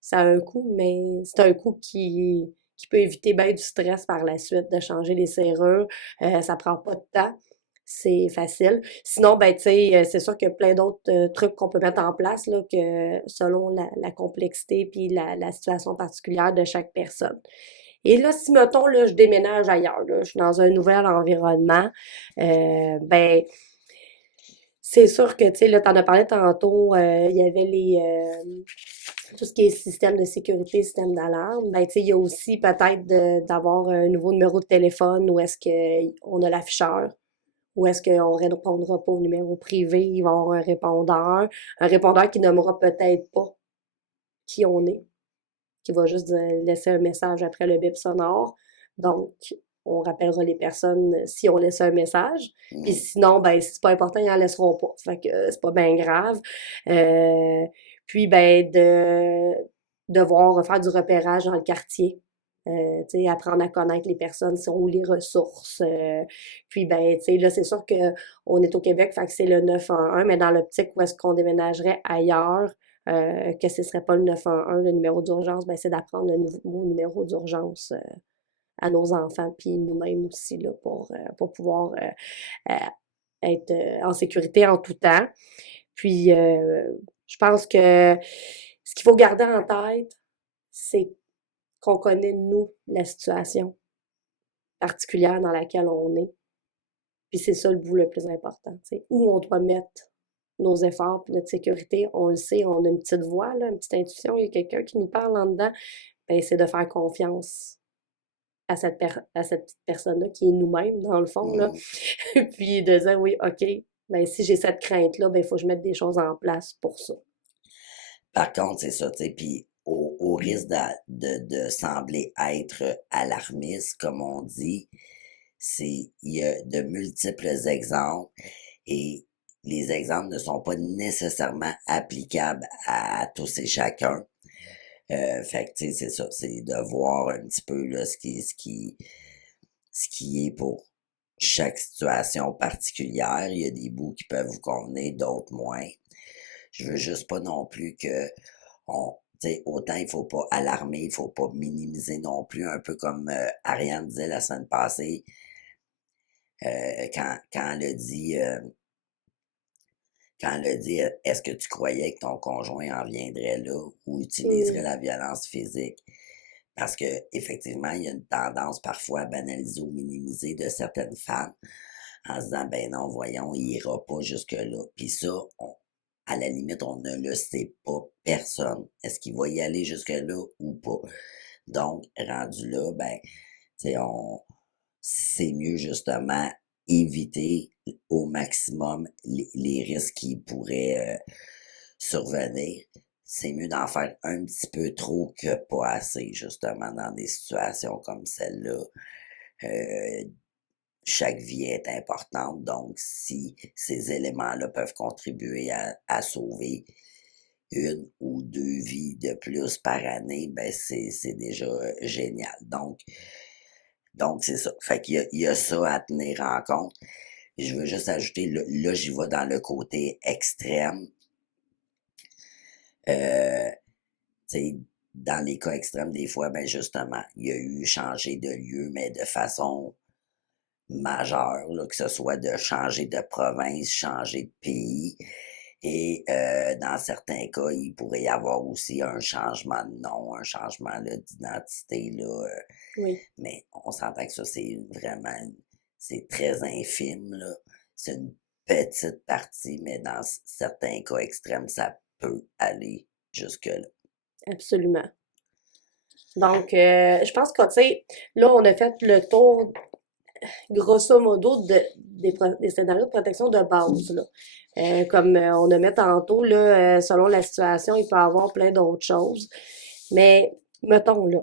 ça a un coût, mais c'est un coût qui peut éviter bien du stress par la suite de changer les serrures. Ça prend pas de temps. C'est facile. Sinon, ben, tu sais, c'est sûr qu'il y a plein d'autres trucs qu'on peut mettre en place, là, que selon la complexité puis la situation particulière de chaque personne. Et là, si, mettons, là, je déménage ailleurs, là, je suis dans un nouvel environnement, ben, c'est sûr que, tu sais, là, t'en as parlé tantôt, il y avait tout ce qui est système de sécurité, système d'alarme. Ben, tu sais, il y a aussi peut-être d'avoir un nouveau numéro de téléphone où est-ce qu'on a l'afficheur, où est-ce qu'on ne répondra pas au numéro privé, il va y avoir un répondeur qui nommera peut-être pas qui on est, qui va juste laisser un message après le bip sonore. Donc, on rappellera les personnes si on laisse un message. Puis Mm. sinon, ben, si c'est pas important, ils en laisseront pas. Fait que c'est pas bien grave. Euh, Puis, ben, de devoir faire du repérage dans le quartier. Tu sais, apprendre à connaître les personnes, sont où les ressources. Puis, ben, tu sais, là, c'est sûr qu'on est au Québec, fait que c'est le 911, mais dans l'optique où est-ce qu'on déménagerait ailleurs, que ce serait pas le 911, le numéro d'urgence, ben c'est d'apprendre le nouveau numéro d'urgence à nos enfants, puis nous-mêmes aussi, là, pour pouvoir euh, être en sécurité en tout temps. Puis, je pense que ce qu'il faut garder en tête, c'est qu'on connaît, nous, la situation particulière dans laquelle on est. Puis c'est ça le bout le plus important, tu sais. Où on doit mettre nos efforts pour notre sécurité, on le sait, on a une petite voix, là, une petite intuition, il y a quelqu'un qui nous parle en dedans, ben c'est de faire confiance à cette petite personne-là qui est nous-mêmes, dans le fond, là. Mhm. Puis de dire, oui, OK, ben si j'ai cette crainte-là, ben il faut que je mette des choses en place pour ça. Par contre, c'est ça, tu sais, puis au risque de sembler être alarmiste, comme on dit, il y a de multiples exemples et les exemples ne sont pas nécessairement applicables à tous et chacun. Fait que, tu sais, c'est ça, c'est de voir un petit peu là, ce qui est pour chaque situation particulière. Il y a des bouts qui peuvent vous convenir, d'autres moins. Je veux juste pas non plus que autant il faut pas alarmer, il faut pas minimiser non plus, un peu comme Ariane disait la semaine passée, quand elle a dit, est-ce que tu croyais que ton conjoint en viendrait là ou utiliserait Mmh. la violence physique? Parce que effectivement, il y a une tendance parfois à banaliser ou minimiser de certaines femmes en se disant, ben non, voyons, il ira pas jusque-là. Puis ça, à la limite, on ne le sait pas, personne. Est-ce qu'il va y aller jusque-là ou pas? Donc, rendu là, ben, tu sais, c'est mieux justement éviter au maximum les risques qui pourraient survenir. C'est mieux d'en faire un petit peu trop que pas assez, justement, dans des situations comme celle-là. Euh, Chaque vie est importante, donc si ces éléments-là peuvent contribuer à sauver une ou deux vies de plus par année, ben c'est déjà génial. Donc c'est ça. Fait qu'il y a ça à tenir en compte. Je veux juste ajouter, là j'y vais dans le côté extrême. Euh, Tu sais, dans les cas extrêmes, des fois, ben justement, il y a eu changer de lieu, mais de façon majeure, là, que ce soit de changer de province, changer de pays. Et dans certains cas, il pourrait y avoir aussi un changement de nom, un changement là, d'identité. Là, Oui, mais on s'entend que ça, c'est vraiment, c'est très infime. Là. C'est une petite partie, mais dans certains cas extrêmes, ça peut aller jusque-là. absolument. Donc, je pense que, tu sais, là, on a fait le tour, grosso modo, des scénarios de protection de base, là. Comme on a mis tantôt, là, selon la situation, il peut y avoir plein d'autres choses. Mais, mettons, là,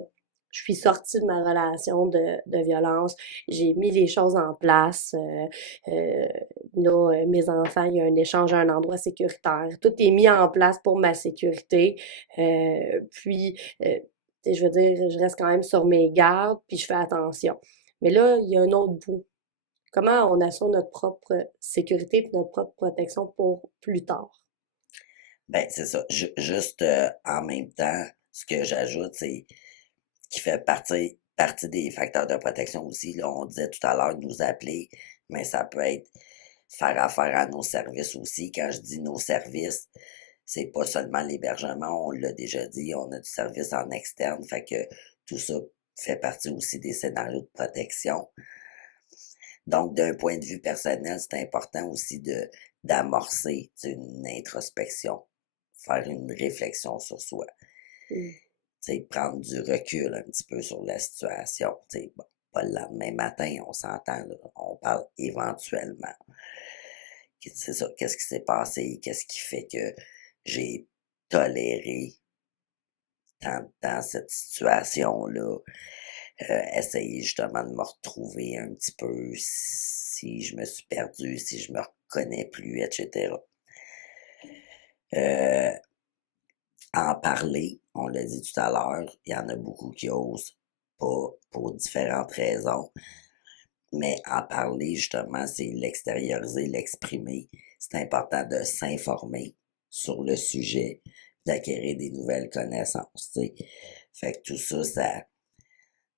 je suis sortie de ma relation de violence, j'ai mis les choses en place. Là, mes enfants, il y a un échange à un endroit sécuritaire. Tout est mis en place pour ma sécurité. Puis, je veux dire, je reste quand même sur mes gardes, puis je fais attention. Mais là, il y a un autre bout. Comment on assure notre propre sécurité et notre propre protection pour plus tard? Ben, c'est ça. Juste en même temps, ce que j'ajoute, c'est qui fait partie des facteurs de protection aussi. Là, on disait tout à l'heure nous appeler, mais ça peut être faire affaire à nos services aussi. Quand je dis nos services, c'est pas seulement l'hébergement, on l'a déjà dit, on a du service en externe, fait que tout ça fait partie aussi des scénarios de protection. Donc, d'un point de vue personnel, c'est important aussi d'amorcer une introspection, faire une réflexion sur soi. Mm. Prendre du recul un petit peu sur la situation. Bon, pas le lendemain matin, on s'entend, là, on parle éventuellement. C'est ça, qu'est-ce qui s'est passé, qu'est-ce qui fait que j'ai toléré tant de temps cette situation-là, essayer justement de me retrouver un petit peu si je me suis perdu, si je me reconnais plus, etc. Euh, En parler, on l'a dit tout à l'heure, il y en a beaucoup qui osent pas pour différentes raisons, mais en parler justement, c'est l'extérioriser, l'exprimer. C'est important de s'informer sur le sujet, d'acquérir des nouvelles connaissances, tu sais. Fait que tout ça,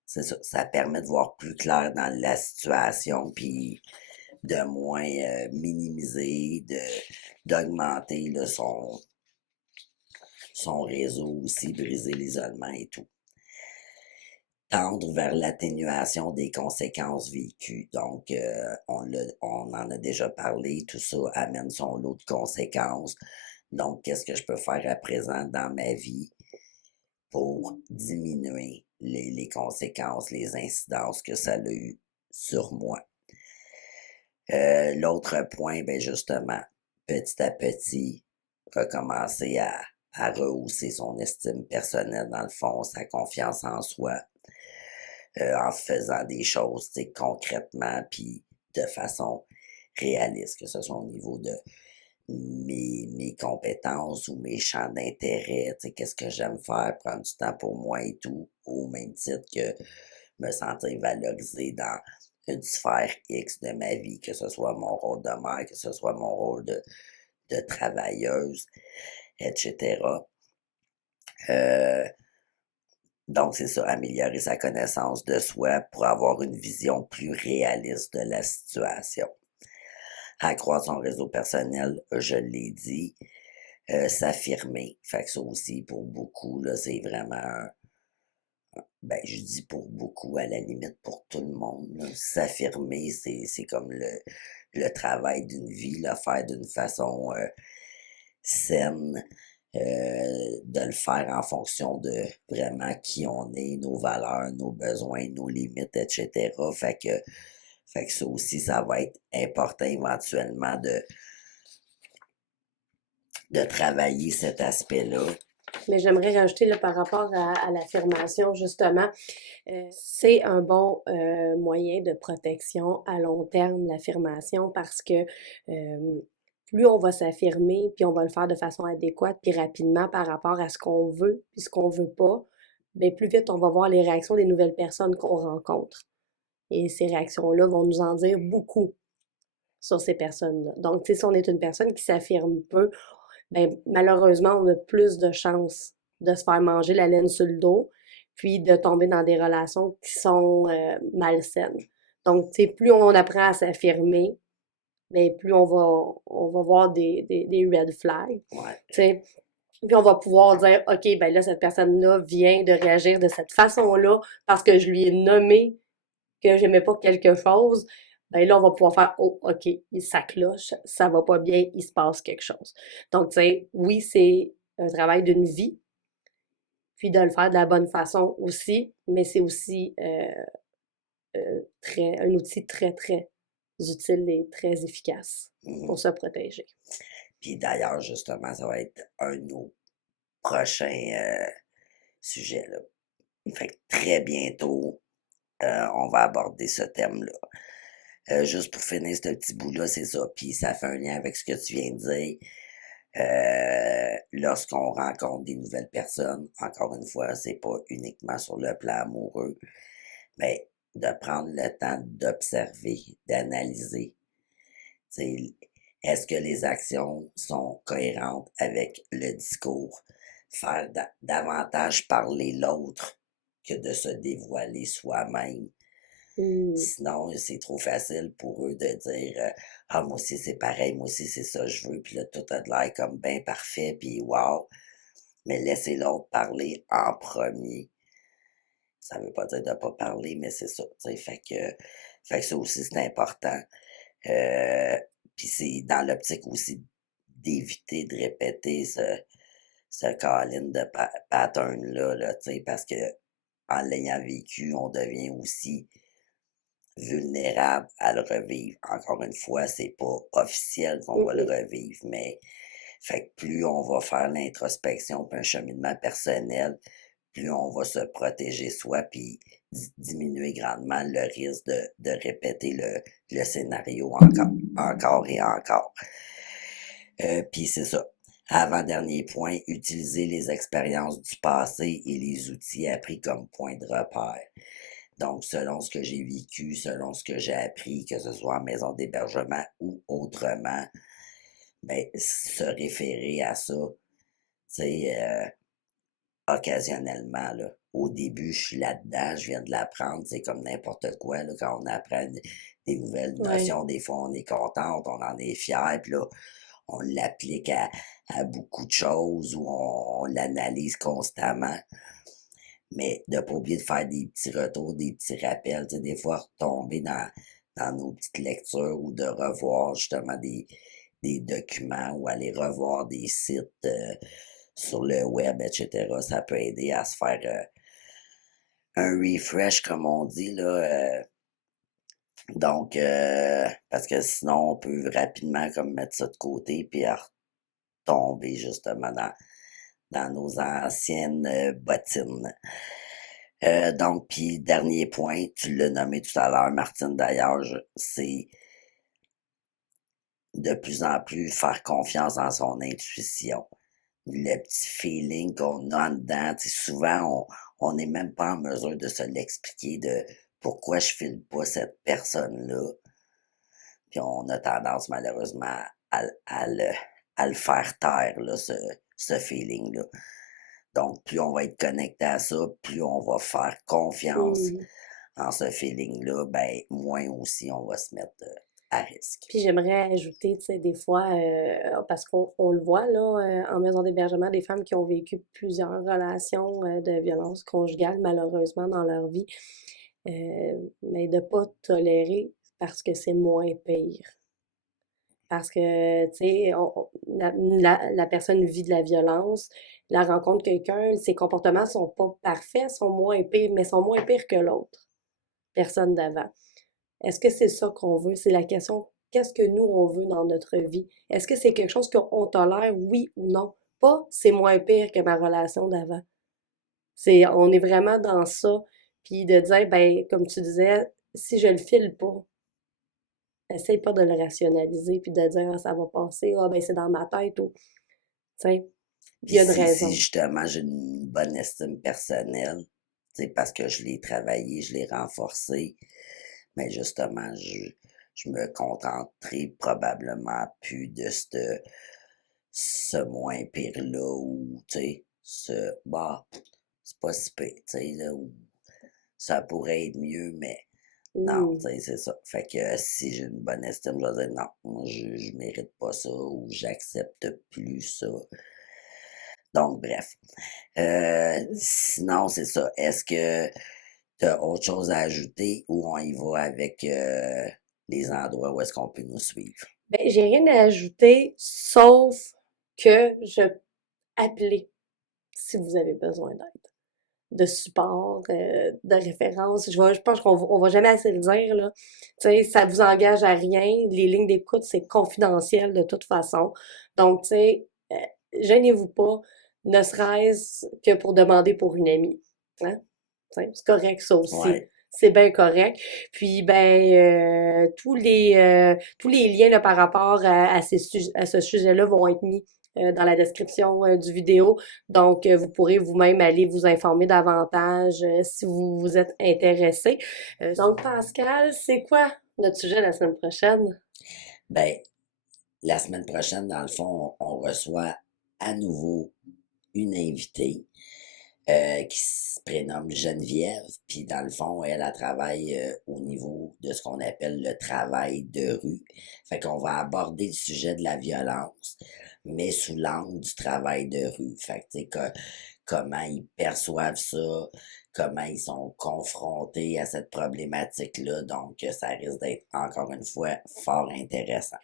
c'est ça, ça permet de voir plus clair dans la situation, puis de moins minimiser, d'augmenter là, son réseau aussi, briser l'isolement et tout. Tendre vers l'atténuation des conséquences vécues. Donc, on en a déjà parlé, tout ça amène son lot de conséquences. Donc, qu'est-ce que je peux faire à présent dans ma vie pour diminuer les conséquences, les incidences que ça a eu sur moi? L'autre point, ben justement, petit à petit, recommencer à rehausser son estime personnelle, dans le fond, sa confiance en soi, en faisant des choses, tu sais, concrètement, puis de façon réaliste, que ce soit au niveau de mes compétences ou mes champs d'intérêt, tu sais, qu'est-ce que j'aime faire, prendre du temps pour moi et tout, au même titre que me sentir valorisé dans une sphère X de ma vie, que ce soit mon rôle de mère, que ce soit mon rôle de travailleuse, etc. Euh, donc, c'est ça, améliorer sa connaissance de soi pour avoir une vision plus réaliste de la situation. Accroître son réseau personnel, je l'ai dit. S'affirmer. Fait que ça aussi, pour beaucoup, là, c'est vraiment, ben, je dis pour beaucoup, à la limite pour tout le monde, là. S'affirmer, c'est comme le travail d'une vie, le faire d'une façon saine, de le faire en fonction de vraiment qui on est, nos valeurs, nos besoins, nos limites, etc. Fait que ça aussi, ça va être important éventuellement de travailler cet aspect-là. Mais j'aimerais rajouter là, par rapport à l'affirmation, justement, c'est un bon moyen de protection à long terme, l'affirmation, parce que plus on va s'affirmer, puis on va le faire de façon adéquate, puis rapidement par rapport à ce qu'on veut, puis ce qu'on veut pas, bien, plus vite on va voir les réactions des nouvelles personnes qu'on rencontre. Et ces réactions-là vont nous en dire beaucoup sur ces personnes-là. Donc, tu sais, si on est une personne qui s'affirme peu, ben, malheureusement, on a plus de chances de se faire manger la laine sur le dos, puis de tomber dans des relations qui sont malsaines. Donc, tu sais, plus on apprend à s'affirmer, ben, plus on va voir des red flags. Ouais. Tu sais, puis on va pouvoir dire, OK, ben là, cette personne-là vient de réagir de cette façon-là parce que je lui ai nommé que j'aimais pas quelque chose. Ben là, on va pouvoir faire, oh, OK, ça cloche, ça va pas bien, il se passe quelque chose. Donc, tu sais, oui, c'est un travail d'une vie, puis de le faire de la bonne façon aussi, mais c'est aussi un outil très, très utile et très efficace Mhm. pour se protéger. Puis d'ailleurs, justement, ça va être un de nos prochains sujets, là. Fait que très bientôt, on va aborder ce thème-là. Juste pour finir ce petit bout-là, c'est ça. Puis ça fait un lien avec ce que tu viens de dire. Lorsqu'on rencontre des nouvelles personnes, encore une fois, c'est pas uniquement sur le plan amoureux, mais de prendre le temps d'observer, d'analyser. T'sais, est-ce que les actions sont cohérentes avec le discours? Faire davantage parler l'autre que de se dévoiler soi-même. Mm. Sinon, c'est trop facile pour eux de dire ah, moi aussi c'est pareil, moi aussi c'est ça que je veux, puis là tout a de l'air comme bien parfait, puis wow. Mais laisser l'autre parler en premier. Ça veut pas dire de pas parler, mais c'est ça. Fait que ça aussi c'est important. Euh, Puis c'est dans l'optique aussi d'éviter de répéter ce call-in de pattern-là, là, parce que en l'ayant vécu, on devient aussi vulnérable à le revivre. Encore une fois, c'est pas officiel qu'on va le revivre, mais fait que plus on va faire l'introspection puis un cheminement personnel, plus on va se protéger soi puis diminuer grandement le risque de répéter le scénario encore et encore. Puis c'est ça. Avant-dernier point, utiliser les expériences du passé et les outils appris comme point de repère. Donc, selon ce que j'ai vécu, selon ce que j'ai appris, que ce soit en maison d'hébergement ou autrement, ben, se référer à ça Tu sais, occasionnellement, là. Au début, je suis là-dedans, je viens de l'apprendre, c'est comme n'importe quoi, là, quand on apprend des nouvelles Ouais. notions, des fois on est contente, on en est fier, puis là, on l'applique à beaucoup de choses ou on l'analyse constamment. Mais de pas oublier de faire des petits retours, des petits rappels, tu sais, des fois retomber dans nos petites lectures ou de revoir justement des documents ou aller revoir des sites sur le web, etc. Ça peut aider à se faire un refresh, comme on dit, là. Donc, parce que sinon, on peut rapidement comme mettre ça de côté puis retomber justement dans nos anciennes bottines. Donc, puis dernier point, tu l'as nommé tout à l'heure, Martine, d'ailleurs, c'est de plus en plus faire confiance en son intuition. Le petit feeling qu'on a en dedans, tu sais, souvent, on n'est même pas en mesure de se l'expliquer de pourquoi je file pas cette personne-là. Puis on a tendance, malheureusement, à le faire taire, là, ce feeling-là. Donc, plus on va être connecté à ça, plus on va faire confiance Mmh. en ce feeling-là, ben, moins aussi on va se mettre à risque. Puis j'aimerais ajouter, tu sais, des fois, parce qu'on le voit là, en maison d'hébergement, des femmes qui ont vécu plusieurs relations de violence conjugale, malheureusement, dans leur vie, mais de pas tolérer parce que c'est moins pire. Parce que, tu sais, la personne vit de la violence, la rencontre quelqu'un, ses comportements sont pas parfaits, sont moins pires, mais sont moins pires que l'autre personne d'avant. Est-ce que c'est ça qu'on veut? C'est la question, qu'est-ce que nous, on veut dans notre vie? Est-ce que c'est quelque chose qu'on tolère, oui ou non? Pas, c'est moins pire que ma relation d'avant. On est vraiment dans ça. Puis de dire, ben, comme tu disais, si je le file pas, essaye pas de le rationaliser puis de dire, ah, ça va passer, ah, ben, c'est dans ma tête ou, tu sais, puis il Puis y a une si raison. justement j'ai une bonne estime personnelle, tu sais, parce que je l'ai travaillé, je l'ai renforcé, mais justement, je me contenterai probablement plus de ce moins pire-là ou, tu sais, bah, c'est pas si pire, tu sais, là, ou ça pourrait être mieux, mais non, Hmm. tu sais, c'est ça. Fait que si j'ai une bonne estime, je vais dire non, moi, je mérite pas ça ou j'accepte plus ça. Donc, bref. Sinon, c'est ça. Est-ce que tu as autre chose à ajouter ou on y va avec les endroits où est-ce qu'on peut nous suivre? Ben, j'ai rien à ajouter, sauf que je appelez si vous avez besoin d'aide, de support, de référence. Je pense qu'on va jamais assez le dire, là. Tu sais, ça vous engage à rien. Les lignes d'écoute, c'est confidentiel de toute façon. Donc, tu sais, gênez-vous pas, ne serait-ce que pour demander pour une amie. Hein? Tu sais, c'est correct, ça aussi. Ouais. C'est bien correct. Puis, ben, tous les liens là, par rapport à ce sujet-là vont être mis dans la description du vidéo. Donc, vous pourrez vous-même aller vous informer davantage si vous vous êtes intéressé. Donc, Pascal, c'est quoi notre sujet la semaine prochaine? Ben, la semaine prochaine, dans le fond, on reçoit à nouveau une invitée qui se prénomme Geneviève. Puis dans le fond, elle travaille au niveau de ce qu'on appelle le travail de rue. Fait qu'on va aborder le sujet de la violence, mais sous l'angle du travail de rue. Fait que, tu sais, comment ils perçoivent ça, comment ils sont confrontés à cette problématique-là. Donc, ça risque d'être encore une fois fort intéressant.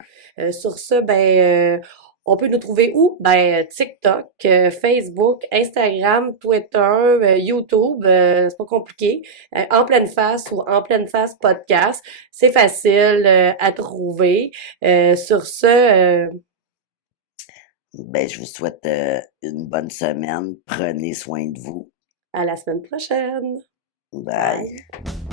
Sur ce, ben, on peut nous trouver où? Ben, TikTok, Facebook, Instagram, Twitter, YouTube, c'est pas compliqué. En pleine face ou en pleine face podcast, c'est facile à trouver. Sur ce, Ben, je vous souhaite une bonne semaine. Prenez soin de vous. à la semaine prochaine. Bye. Bye.